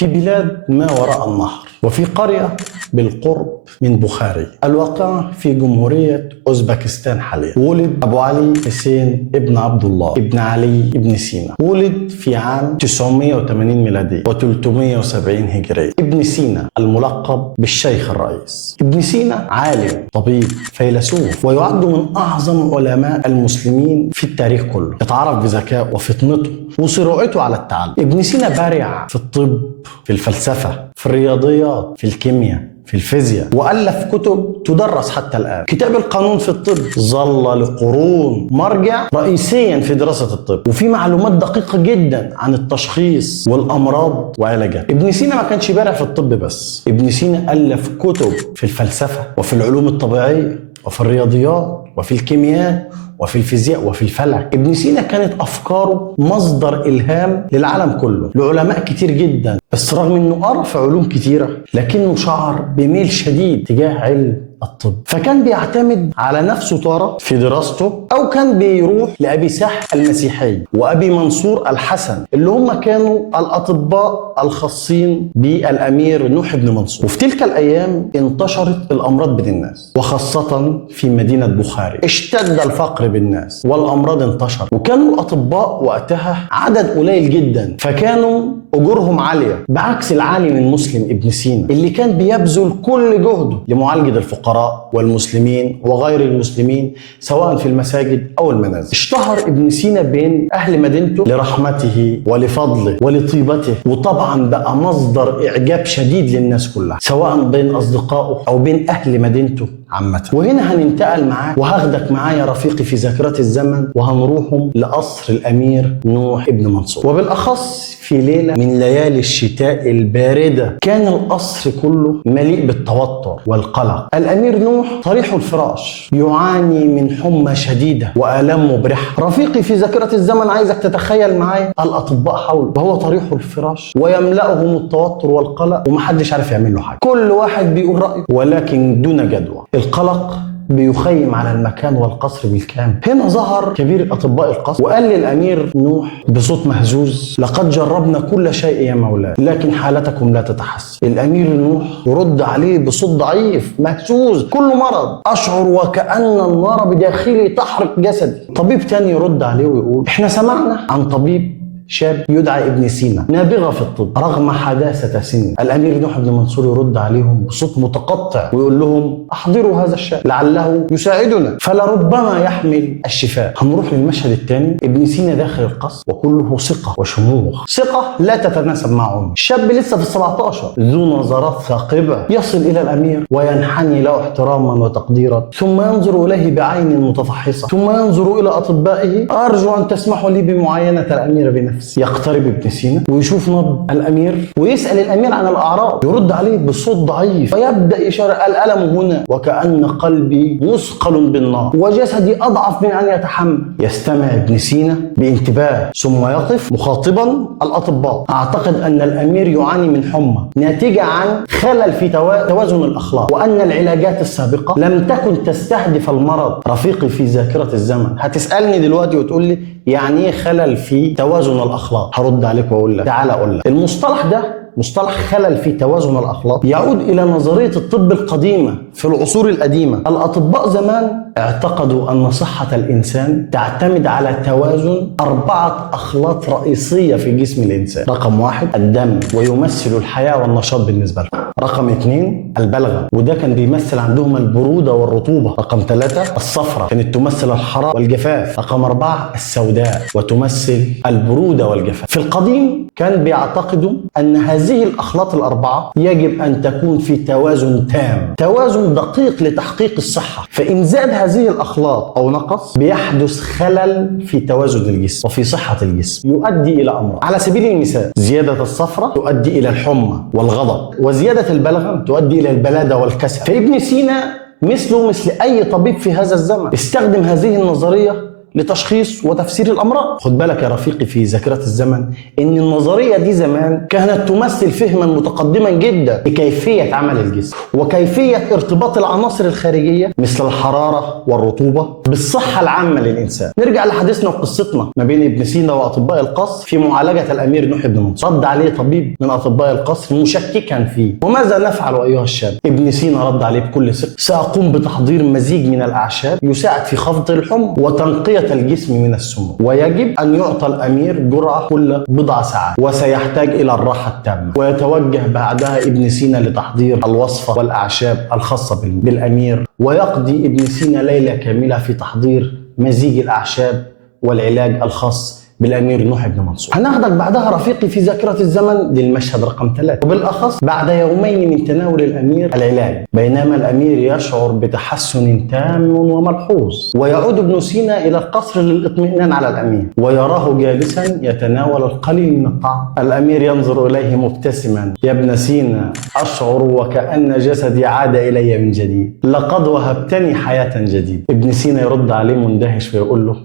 في بلاد ما وراء النهر، وفي قرية بالقرب من بخاري الواقعة في جمهورية أوزبكستان حاليا. ولد أبو علي حسين ابن عبد الله ابن علي ابن سينا. ولد في عام 980 ميلادي و370 هجرية. ابن سينا الملقب بالشيخ الرئيس. ابن سينا عالم، طبيب، فيلسوف، ويعد من أعظم علماء المسلمين في التاريخ كله. اتعرف بذكائه وفطنته وسرعته على التعلم. ابن سينا بارع في الطب، في الفلسفة، في الرياضيات، في الكيمياء، في الفيزياء، وألف كتب تدرس حتى الآن. كتاب القانون في الطب ظل لقرون مرجع رئيسيا في دراسة الطب، وفي معلومات دقيقة جدا عن التشخيص والأمراض وعلاجها. ابن سينا ما كانش بارع في الطب بس، ابن سينا ألف كتب في الفلسفة وفي العلوم الطبيعية وفي الرياضيات وفي الكيمياء وفي الفيزياء وفي الفلك. ابن سينا كانت أفكاره مصدر إلهام للعالم كله، لعلماء كتير جدا. بس رغم أنه قرأ في علوم كتيرة، لكنه شعر بميل شديد تجاه علم الطب، فكان بيعتمد على نفسه تارة في دراسته، أو كان بيروح لأبي سح المسيحي وأبي منصور الحسن اللي هم كانوا الأطباء الخاصين بالأمير نوح بن منصور. وفي تلك الأيام انتشرت الأمراض بين الناس، وخاصة في مدينة بخاري اشتد الفقر بالناس والأمراض انتشرت، وكانوا الأطباء وقتها عدد قليل جدا، فكانوا أجورهم عالية، بعكس العالم المسلم ابن سينا اللي كان بيبذل كل جهده لمعالجة الفقراء والمسلمين وغير المسلمين سواء في المساجد أو المنازل. اشتهر ابن سينا بين أهل مدينته لرحمته ولفضله ولطيبته، وطبعا بقى مصدر إعجاب شديد للناس كلها سواء بين أصدقائه أو بين أهل مدينته عامة. وهنا هننتقل معاك وهاخدك معايا رفيقي في ذاكرة الزمن، وهنروحهم لقصر الأمير نوح ابن منصور، وبالأخص في ليلة من ليالي الشتاء الباردة كان القصر كله مليء بالتوتر والقلق. الأمير نوح طريح الفراش يعاني من حمى شديدة وآلام مبرحة. رفيقي في ذاكرة الزمن، عايزك تتخيل معايا الأطباء حوله وهو طريح الفراش ويملأهم التوتر والقلق، ومحدش عارف يعمل له حاجة، كل واحد بيقول رأيه ولكن دون جدوى. القلق بيخيم على المكان والقصر بالكامل. هنا ظهر كبير أطباء القصر وقال للأمير نوح بصوت مهزوز: لقد جربنا كل شيء يا مولاي، لكن حالتكم لا تتحسن. الأمير نوح يرد عليه بصوت ضعيف مهزوز: كل مرض أشعر وكأن النار بداخلي تحرق جسدي. طبيب تاني يرد عليه ويقول: احنا سمعنا عن طبيب شاب يدعى ابن سينا نابغة في الطب رغم حداثة سنه. الأمير نوح بن منصور يرد عليهم بصوت متقطع ويقول لهم: أحضروا هذا الشاب لعله يساعدنا فلربما يحمل الشفاء. هنروح للمشهد الثاني. ابن سينا داخل القصر وكله ثقة وشموخ، ثقة لا تتناسب مع عمره. الشاب لسه في 17 ذو نظرات ثاقبة، يصل إلى الأمير وينحني له احتراما وتقديرا، ثم ينظر إليه بعين متفحصة، ثم ينظر إلى أطبائه: أرجو أن تسمحوا لي بمعاينة الأمير بنفسه. يقترب ابن سينا ويشوف نبض الأمير ويسأل الأمير عن الأعراض، يرد عليه بصوت ضعيف ويبدأ إشارة: الألم هنا وكأن قلبي مثقل بالنار وجسدي أضعف من أن يتحمل. يستمع ابن سينا بانتباه ثم يقف مخاطبا الأطباء: أعتقد أن الأمير يعاني من حمى ناتجة عن خلل في توازن الأخلاق، وأن العلاجات السابقة لم تكن تستهدف المرض. رفيقي في ذاكرة الزمن، هتسألني دلوقتي وتقول لي يعني ايه خلل في توازن الأخلاق؟ هرد عليك واقول لك تعال اقول لك. المصطلح ده مصطلح خلل في توازن الأخلاق يعود إلى نظرية الطب القديمة في العصور القديمة. الأطباء زمان اعتقدوا أن صحة الإنسان تعتمد على توازن 4 أخلاط رئيسية في جسم الإنسان. رقم 1 الدم، ويمثل الحياة والنشاط بالنسبة لهم. رقم 2 البلغم، وده كان بيمثل عندهم البرودة والرطوبة. رقم 3 الصفرة، كانت تمثل الحرارة والجفاف. رقم 4 السوداء، وتمثل البرودة والجفاف. في القديم كان بيعتقدوا أن هذه الأخلاط ال4 يجب أن تكون في توازن تام، توازن دقيق لتحقيق الصحة. فإن زاد هذه الأخلاط أو نقص بيحدث خلل في توازن الجسم وفي صحة الجسم، يؤدي إلى أمراض. على سبيل المثال، زيادة الصفرة تؤدي إلى الحمى والغضب، وزيادة البلغم تؤدي إلى البلادة والكسل. فابن سينا مثل أي طبيب في هذا الزمن استخدم هذه النظرية لتشخيص وتفسير الأمراض. خد بالك يا رفيقي في ذاكرة الزمن إن النظرية دي زمان كانت تمثل فهما متقدما جدا لكيفية عمل الجسم وكيفية ارتباط العناصر الخارجية مثل الحرارة والرطوبة بالصحة العامة للإنسان. نرجع لحديثنا وقصتنا ما بين ابن سينا وأطباء القصر في معالجة الأمير نوح بن منصور. رد عليه طبيب من أطباء القصر مشككا فيه. وماذا نفعل أيها الشاب؟ ابن سينا رد عليه بكل ثقة: سأقوم بتحضير مزيج من الأعشاب يساعد في خفض الحمى وتنقية الجسم من السموم، ويجب أن يعطى الأمير جرعة كل بضع ساعات، وسيحتاج إلى الراحة التامة. ويتوجه بعدها ابن سينا لتحضير الوصفة والأعشاب الخاصة بالأمير، ويقضي ابن سينا ليلة كاملة في تحضير مزيج الأعشاب والعلاج الخاص بالأمير نوح بن منصور. هناخدك بعدها رفيقي في ذاكرة الزمن للمشهد رقم 3، وبالأخص بعد يومين من تناول الأمير العلاج، بينما الأمير يشعر بتحسن تام وملحوظ. ويعود ابن سينا إلى القصر للإطمئنان على الأمير، ويراه جالسا يتناول القليل من الطعام. الأمير ينظر إليه مبتسما: يا ابن سينا، أشعر وكأن جسدي عاد إلي من جديد، لقد وهبتني حياة جديدة. ابن سينا يرد عليه مندهش ويقول له: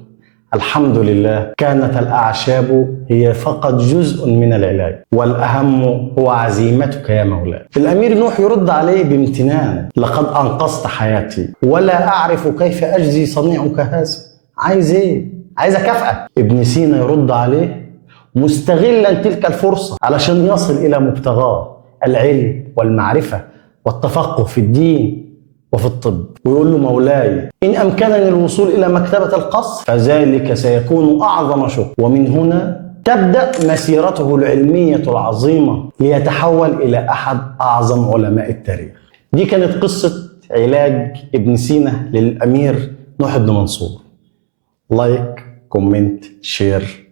الحمد لله، كانت الأعشاب هي فقط جزء من العلاج، والأهم هو عزيمتك يا مولاي. الأمير نوح يرد عليه بامتنان: لقد أنقذت حياتي، ولا أعرف كيف أجزي صنيعك هذا. عايز إيه؟ عايز أكافئك. ابن سينا يرد عليه مستغلا تلك الفرصة علشان يصل إلى مبتغاه: العلم والمعرفة والتفقه في الدين وفي الطب. ويقول له: مولاي، إن أمكنني الوصول إلى مكتبة القصر فذلك سيكون أعظم شكر. ومن هنا تبدأ مسيرته العلمية العظيمة ليتحول إلى أحد أعظم علماء التاريخ. دي كانت قصة علاج ابن سينا للأمير نوح بن منصور. لايك، كومنت، شير.